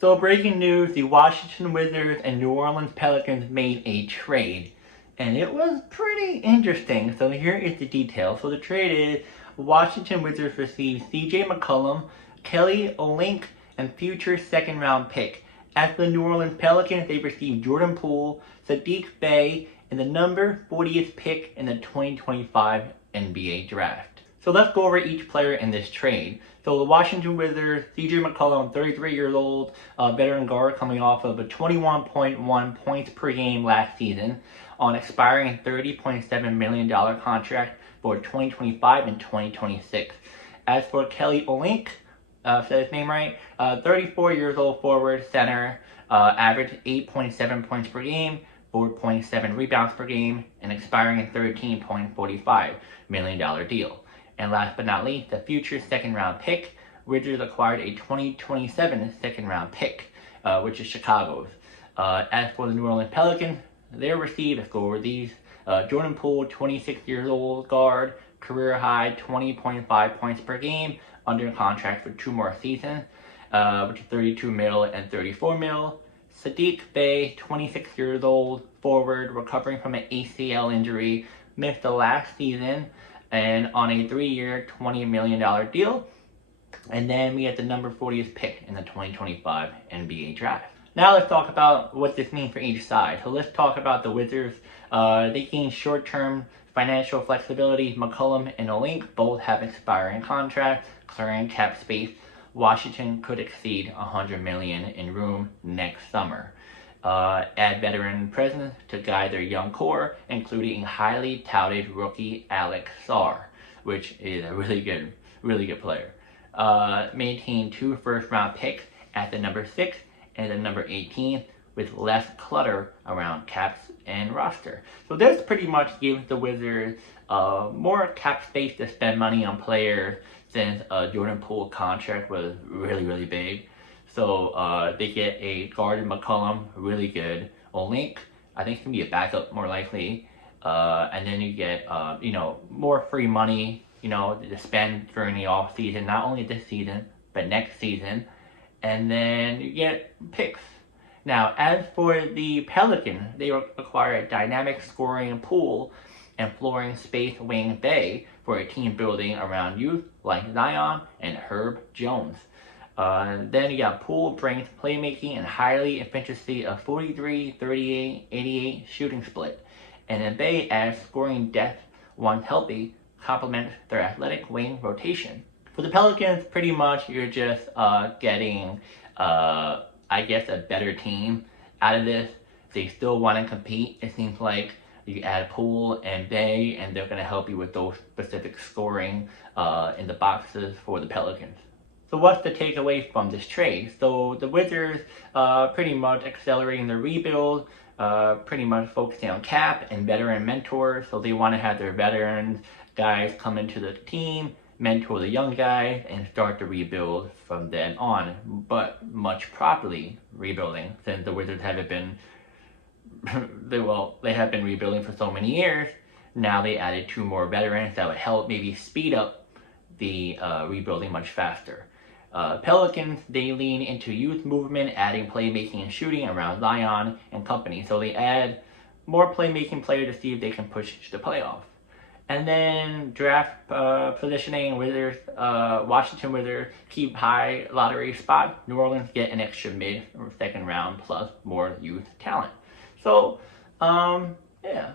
So breaking news, the Washington Wizards and New Orleans Pelicans made a trade. And it was pretty interesting. So here is the details. So the trade is Washington Wizards received CJ McCollum, Kelly Olynyk, and future second round pick. As for the New Orleans Pelicans, they received Jordan Poole, Saddiq Bey, and the number 40th pick in the 2025 NBA draft. So let's go over each player in this trade. So the Washington Wizards, CJ McCollum, 33 years old, veteran guard coming off of a 21.1 points per game last season on expiring $30.7 million contract for 2025 and 2026. As for Kelly Olynyk, said his name right, 34 years old forward center, averaged 8.7 points per game, 4.7 rebounds per game, and expiring $13.45 million deal. And last but not least, the future second round pick. Wizards acquired a 2027 second round pick, which is Chicago's. As for the New Orleans Pelicans, they received, let's go over these, Jordan Poole, 26 years old guard, career high 20.5 points per game, under contract for 2 more seasons, which is 32 mil and 34 mil. Saddiq Bey, 26 years old, forward, recovering from an ACL injury, missed the last season, and on a 3-year, $20 million deal. And then we had the number 40th pick in the 2025 NBA draft. Now let's talk about what this means for each side. So let's talk about the Wizards. They gained short-term financial flexibility. McCollum and Olynyk both have expiring contracts, clearing cap space. Washington could exceed $100 million in room next summer. Add veteran presence to guide their young core, including highly touted rookie Alex Sarr, which is a really good player. Maintain 2 first-round picks at the number 6 and the number 18 with less clutter around caps and roster. So this pretty much gives the Wizards more cap space to spend money on players since Jordan Poole contract was really big. So they get a guard in McCollum, really good. Olynyk, I think can be a backup more likely. And then you get more free money, to spend during the off season, not only this season but next season. And then you get picks. Now, as for the Pelicans, they acquire a dynamic scoring pool and flooring space wing Bay for a team building around youth like Zion and Herb Jones. Then you got Poole brings playmaking and highly efficiency of 43, 38, 88 shooting split. And then Bay adds scoring depth once healthy, complements their athletic wing rotation. For the Pelicans, pretty much you're just getting, a better team out of this. They still want to compete. It seems like you add Poole and Bay, and they're going to help you with those specific scoring in the boxes for the Pelicans. So what's the takeaway from this trade? So the Wizards pretty much accelerating their rebuild, pretty much focusing on cap and veteran mentors. So they want to have their veterans guys come into the team, mentor the young guys, and start to rebuild from then on. But much properly rebuilding, since the Wizards haven't been they have been rebuilding for so many years. Now they added 2 more veterans that would help maybe speed up the rebuilding much faster. Pelicans, they lean into youth movement, adding playmaking and shooting around Zion and company. So they add more playmaking players to see if they can push to the playoffs. And then draft positioning, Wizards, Washington Wizards keep high lottery spot. New Orleans get an extra mid or second round plus more youth talent. So, yeah.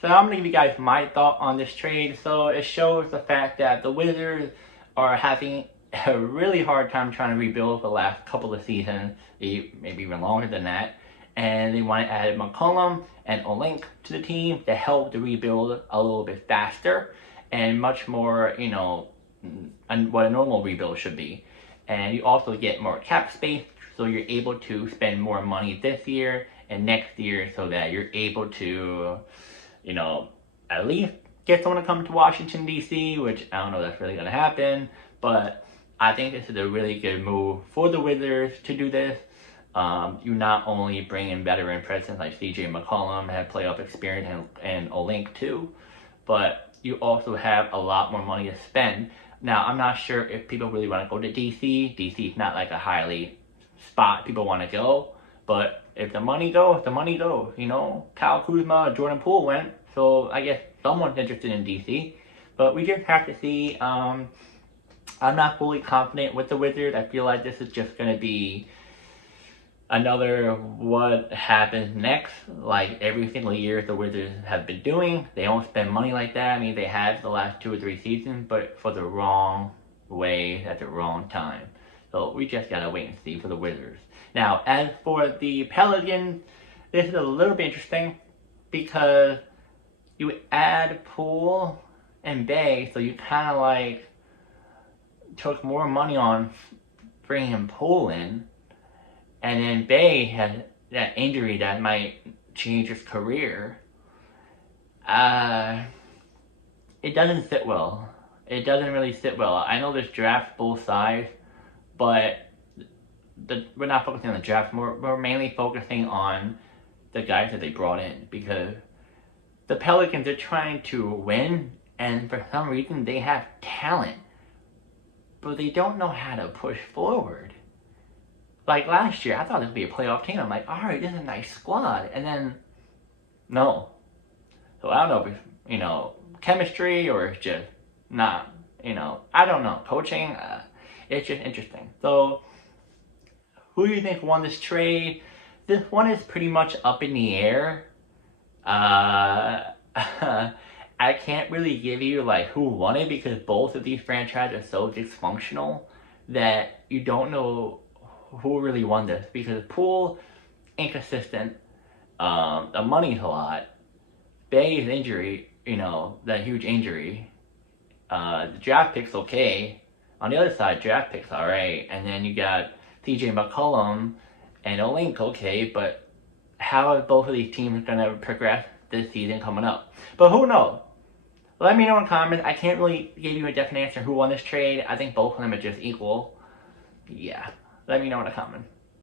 So I'm going to give you guys my thought on this trade. So it shows the fact that the Wizards are having a really hard time trying to rebuild for the last couple of seasons, maybe even longer than that. And they want to add McCollum and Olynyk to the team to help the rebuild a little bit faster and much more, what a normal rebuild should be. And you also get more cap space, so you're able to spend more money this year and next year so that you're able to, at least get someone to come to Washington, D.C., which I don't know if that's really going to happen, but I think this is a really good move for the Wizards to do this. You not only bring in veteran presence like CJ McCollum, have playoff experience, and Olynyk too, but you also have a lot more money to spend. Now, I'm not sure if people really want to go to DC. DC is not like a highly spot people want to go. But if the money goes, the money goes. You know, Kyle Kuzma, Jordan Poole went, so I guess someone's interested in DC. But we just have to see. I'm not fully confident with the Wizards. I feel like this is just going to be another what happens next, like every single year the Wizards have been doing. They don't spend money like that. I mean, they have the last 2 or 3 seasons, but for the wrong way at the wrong time. So we just gotta wait and see for the Wizards. Now, as for the Pelicans, this is a little bit interesting because you add Poole and Bey, so you kind of like took more money on bringing Poole in, and then Bey had that injury that might change his career. It doesn't sit well. It doesn't really sit well. I know there's drafts both sides, but we're not focusing on the draft. We're mainly focusing on the guys that they brought in, because the Pelicans are trying to win, and for some reason they have talent, but they don't know how to push forward. Like last year, I thought this would be a playoff team. I'm like, all right, this is a nice squad, and then no. So I don't know if it's chemistry or it's just not. I don't know. Coaching, it's just interesting. So who do you think won this trade? This one is pretty much up in the air. I can't really give you like who won it, because both of these franchises are so dysfunctional that you don't know who really won this, because Poole, inconsistent, the money's a lot, Bey's injury, that huge injury, the draft pick's okay, on the other side, draft pick's alright, and then you got CJ McCollum and Olink, okay, but how are both of these teams going to progress this season coming up? But who knows? Let me know in the comments. I can't really give you a definite answer who won this trade. I think both of them are just equal. Yeah. Let me know in the comments.